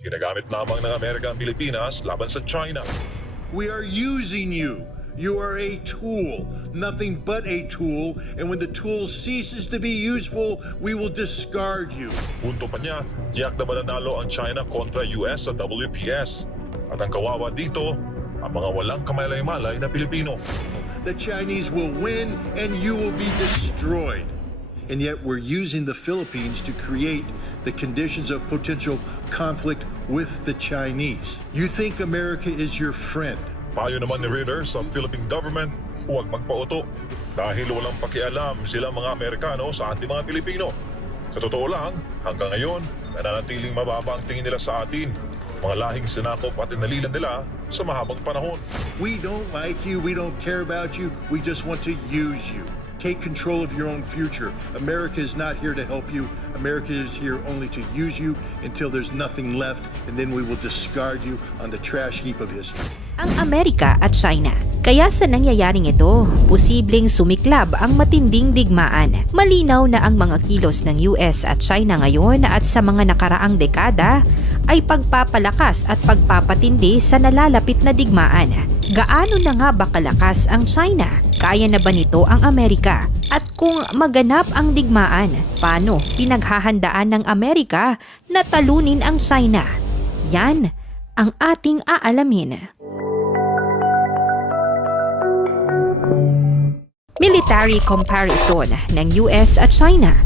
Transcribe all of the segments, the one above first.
Ginagamit lamang ng Amerika ang Pilipinas laban sa China. We are using you. You are a tool, nothing but a tool, and when the tool ceases to be useful, we will discard you. Punto pa niya, tiyak na mananalo ang China kontra US sa WPS. At ang kawawa dito, ang mga walang kamalay-malay na Pilipino. The Chinese will win and you will be destroyed. And yet we're using the Philippines to create the conditions of potential conflict with the Chinese. You think America is your friend. Payo naman ni Ritter sa Philippine government, huwag magpauto dahil walang pakialam sila mga Amerikano sa ating mga Pilipino. Sa totoo lang, hanggang ngayon, nananatiling mababa ang tingin nila sa atin, mga lahing sinakop at inalilan nila sa mahabang panahon. We don't like you, we don't care about you, we just want to use you. Take control of your own future. America is not here to help you. America is here only to use you until there's nothing left, and then we will discard you on the trash heap of history. Ang Amerika at China. Kaya sa nangyayaring ito, posibleng sumiklab ang matinding digmaan. Malinaw na ang mga kilos ng US at China ngayon at sa mga nakaraang dekada ay pagpapalakas at pagpapatindi sa nalalapit na digmaan. Gaano na nga ba kalakas ang China? Kaya na ba nito ang Amerika? At kung maganap ang digmaan, paano pinaghahandaan ng Amerika na talunin ang China? Yan ang ating aalamin. Military comparison ng US at China.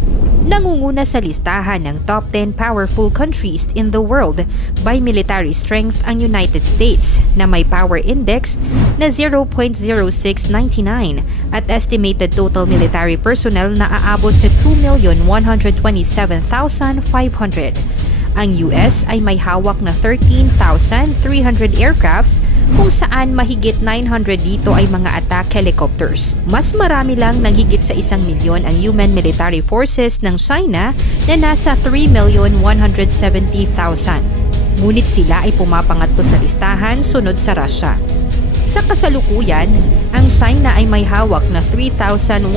Nangunguna sa listahan ng top 10 powerful countries in the world by military strength ang United States na may power index na 0.0699 at estimated total military personnel na aabot sa 2,127,500. Ang US ay may hawak na 13,300 aircrafts kung saan mahigit 900 dito ay mga attack helicopters. Mas marami lang ng higit sa 1 milyon ang human military forces ng China na nasa 3,170,000. Ngunit sila ay pumapangatlo sa listahan sunod sa Russia. Sa kasalukuyan, ang China ay may hawak na 3,166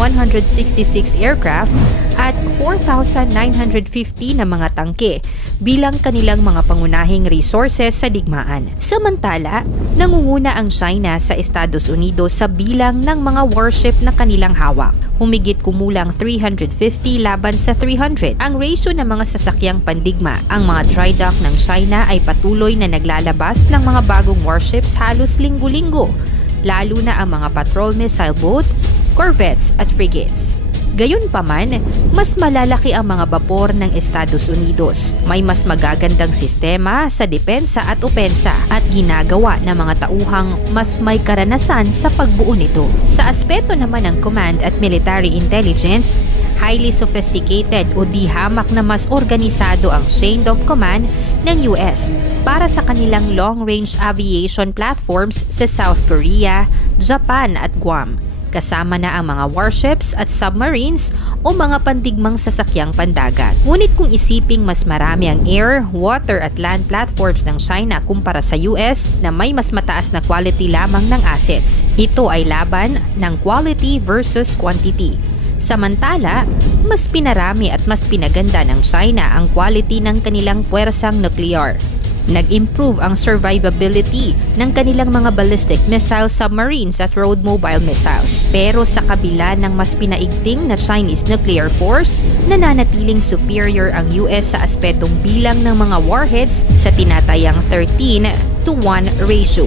aircraft at 4,950 na mga tangke bilang kanilang mga pangunahing resources sa digmaan. Samantala, nangunguna ang China sa Estados Unidos sa bilang ng mga warship na kanilang hawak. Humigit kumulang 350 laban sa 300 ang ratio ng mga sasakyang pandigma. Ang mga dry dock ng China ay patuloy na naglalabas ng mga bagong warships halos linggo-linggo, lalo na ang mga patrol missile boat, corvettes at frigates. Gayunpaman, mas malalaki ang mga bapor ng Estados Unidos. May mas magagandang sistema sa depensa at opensa at ginagawa ng mga tauhang mas may karanasan sa pagbuo nito. Sa aspeto naman ng command at military intelligence, highly sophisticated o di hamak na mas organisado ang chain of command ng US para sa kanilang long-range aviation platforms sa South Korea, Japan at Guam. Kasama na ang mga warships at submarines o mga pandigmang sasakyang pandagat. Ngunit kung isiping mas marami ang air, water at land platforms ng China kumpara sa US na may mas mataas na quality lamang ng assets, ito ay laban ng quality versus quantity. Samantala, mas pinarami at mas pinaganda ng China ang quality ng kanilang puwersang nuklear. Nag-improve ang survivability ng kanilang mga ballistic missile submarines at road mobile missiles. Pero sa kabila ng mas pinaigting na Chinese nuclear force, nananatiling superior ang US sa aspetong bilang ng mga warheads sa tinatayang 13:1 ratio.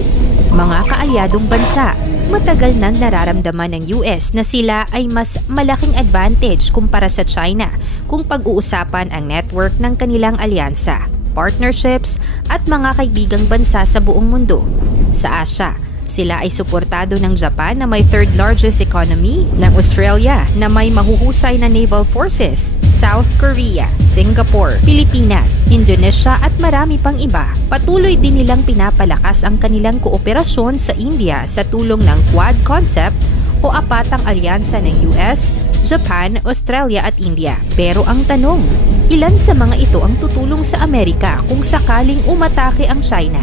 Mga kaalyadong bansa, matagal nang nararamdaman ng US na sila ay mas malaking advantage kumpara sa China kung pag-uusapan ang network ng kanilang alyansa, partnerships at mga kaibigang bansa sa buong mundo. Sa Asia, sila ay suportado ng Japan na may third largest economy, ng Australia na may mahuhusay na naval forces, South Korea, Singapore, Pilipinas, Indonesia at marami pang iba. Patuloy din nilang pinapalakas ang kanilang kooperasyon sa India sa tulong ng Quad concept o apatang alyansa ng US, Japan, Australia at India. Pero ang tanong, ilan sa mga ito ang tutulong sa Amerika kung sakaling umatake ang China?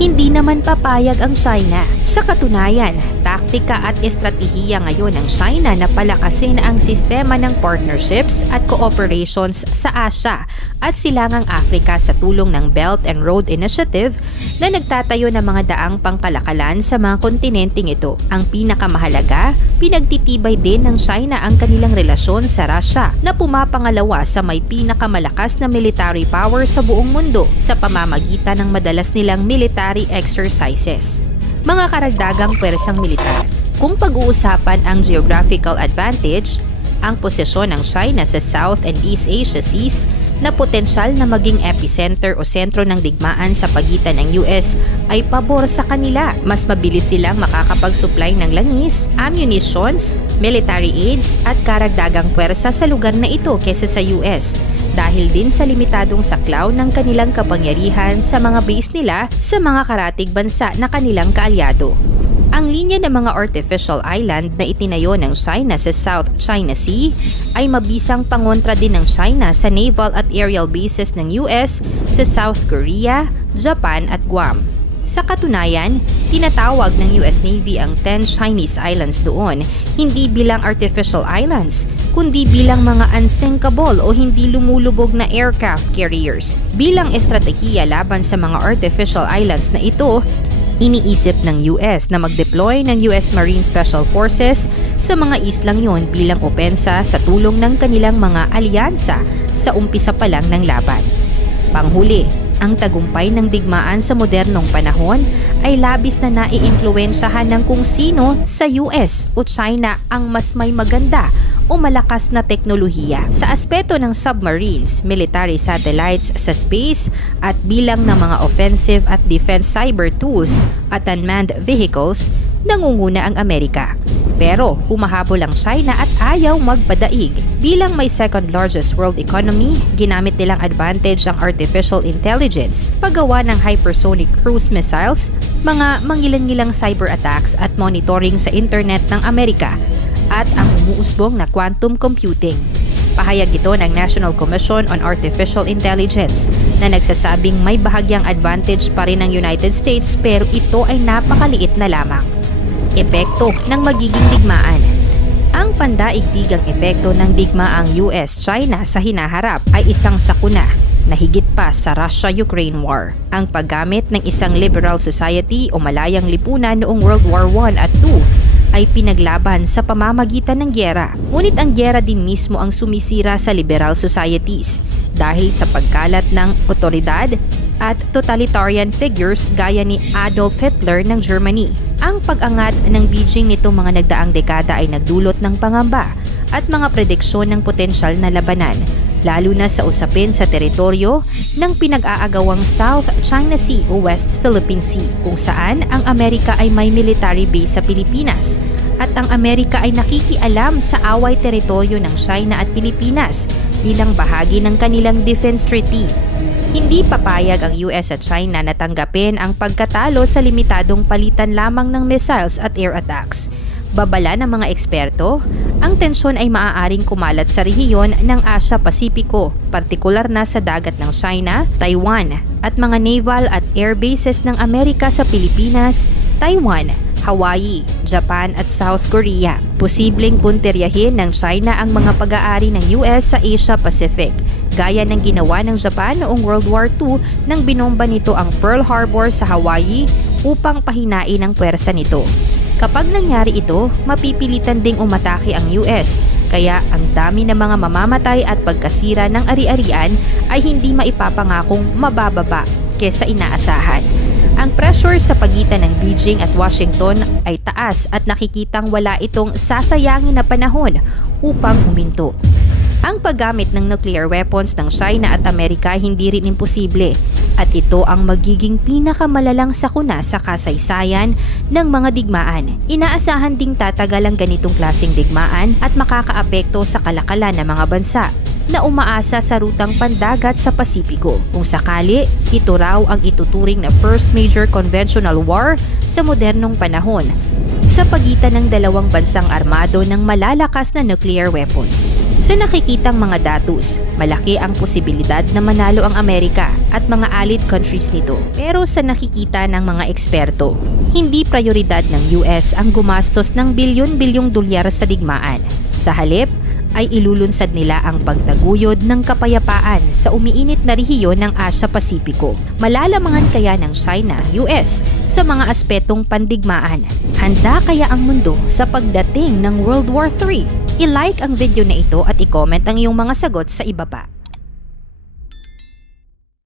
Hindi naman papayag ang China. Sa katunayan, taktika at estratehiya ngayon ng China na palakasin ang sistema ng partnerships at cooperations sa Asia at silangang Afrika sa tulong ng Belt and Road Initiative na nagtatayo ng mga daang pangkalakalan sa mga kontinenteng ito. Ang pinakamahalaga, pinagtitibay din ng China ang kanilang relasyon sa Russia na pumapangalawa sa may pinakamalakas na military power sa buong mundo sa pamamagitan ng madalas nilang military exercises. Mga karagdagang pwersang militar. Kung pag-uusapan ang geographical advantage, ang posisyon ng China sa South and East Asia Seas na potensyal na maging epicenter o sentro ng digmaan sa pagitan ng US ay pabor sa kanila. Mas mabilis silang makakapag-supply ng langis, ammunitions, military aids at karagdagang pwersa sa lugar na ito kesa sa US dahil din sa limitadong saklaw ng kanilang kapangyarihan sa mga base nila sa mga karatig bansa na kanilang kaalyado. Ang linya ng mga artificial island na itinayo ng China sa South China Sea ay mabisang pangontra din ng China sa naval at aerial bases ng US sa South Korea, Japan at Guam. Sa katunayan, tinatawag ng US Navy ang 10 Chinese islands doon hindi bilang artificial islands, kundi bilang mga unsinkable o hindi lumulubog na aircraft carriers. Bilang estratehiya laban sa mga artificial islands na ito, iniisip ng US na mag-deploy ng US Marine Special Forces sa mga islang yon bilang opensa sa tulong ng kanilang mga alyansa sa umpisa pa lang ng laban. Panghuli, ang tagumpay ng digmaan sa modernong panahon ay labis na naiimpluwensyahan ng kung sino sa US o China ang mas may maganda o malakas na teknolohiya. Sa aspeto ng submarines, military satellites sa space at bilang ng mga offensive at defense cyber tools at unmanned vehicles, nangunguna ang Amerika. Pero humahabol ang China at ayaw magpadaig. Bilang may second largest world economy, ginamit nilang advantage ang artificial intelligence, paggawa ng hypersonic cruise missiles, mga mangilan-ngilang cyber attacks at monitoring sa internet ng Amerika, at ang umuusbong na quantum computing. Pahayag ito ng National Commission on Artificial Intelligence na nagsasabing may bahagyang advantage pa rin ng United States pero ito ay napakaliit na lamang. Epekto ng magiging digmaan. Ang pandaigdigang epekto ng digmaang US-China sa hinaharap ay isang sakuna na higit pa sa Russia-Ukraine War. Ang paggamit ng isang liberal society o malayang lipunan noong World War I at II ay pinaglaban sa pamamagitan ng gyera. Ngunit ang gyera din mismo ang sumisira sa liberal societies dahil sa pagkalat ng otoridad at totalitarian figures gaya ni Adolf Hitler ng Germany. Ang pag-angat ng Beijing nitong mga nagdaang dekada ay nagdulot ng pangamba at mga prediksyon ng potensyal na labanan, lalo na sa usapin sa teritoryo ng pinag-aagawang South China Sea o West Philippine Sea, kung saan ang Amerika ay may military base sa Pilipinas at ang Amerika ay nakikialam sa away teritoryo ng China at Pilipinas bilang bahagi ng kanilang defense treaty. Hindi papayag ang US at China na tanggapin ang pagkatalo sa limitadong palitan lamang ng missiles at air attacks. Babala ng mga eksperto, ang tensyon ay maaaring kumalat sa rehiyon ng Asia-Pasipiko, partikular na sa dagat ng China, Taiwan, at mga naval at air bases ng Amerika sa Pilipinas, Taiwan, Hawaii, Japan at South Korea. Posibleng punteryahin ng China ang mga pag-aari ng US sa Asia-Pacific, gaya ng ginawa ng Japan noong World War II nang binomba nito ang Pearl Harbor sa Hawaii upang pahinain ang pwersa nito. Kapag nangyari ito, mapipilitan ding umatake ang US, kaya ang dami ng mga mamamatay at pagkasira ng ari-arian ay hindi maipapangakong mabababa kesa inaasahan. Ang pressure sa pagitan ng Beijing at Washington ay taas at nakikitang wala itong sasayangin na panahon upang huminto. Ang paggamit ng nuclear weapons ng China at Amerika hindi rin imposible at ito ang magiging pinakamalalang sakuna sa kasaysayan ng mga digmaan. Inaasahan ding tatagal ang ganitong klaseng digmaan at makakaapekto sa kalakalan ng mga bansa na umaasa sa rutang pandagat sa Pasipiko. Kung sakali, ito raw ang ituturing na first major conventional war sa modernong panahon. sa pagitan ng dalawang bansang armado ng malalakas na nuclear weapons. Sa nakikitang mga datos, malaki ang posibilidad na manalo ang Amerika at mga allied countries nito. Pero sa nakikita ng mga eksperto, hindi prioridad ng US ang gumastos ng bilyon-bilyong dolyar sa digmaan. Sa halip, ay ilulunsad nila ang pagtaguyod ng kapayapaan sa umiinit na rehiyon ng Asia-Pasipiko. Malalamangan kaya ng China, US sa mga aspetong pandigmaan? Handa kaya ang mundo sa pagdating ng World War III? I-like ang video na ito at i-comment ang iyong mga sagot sa ibaba.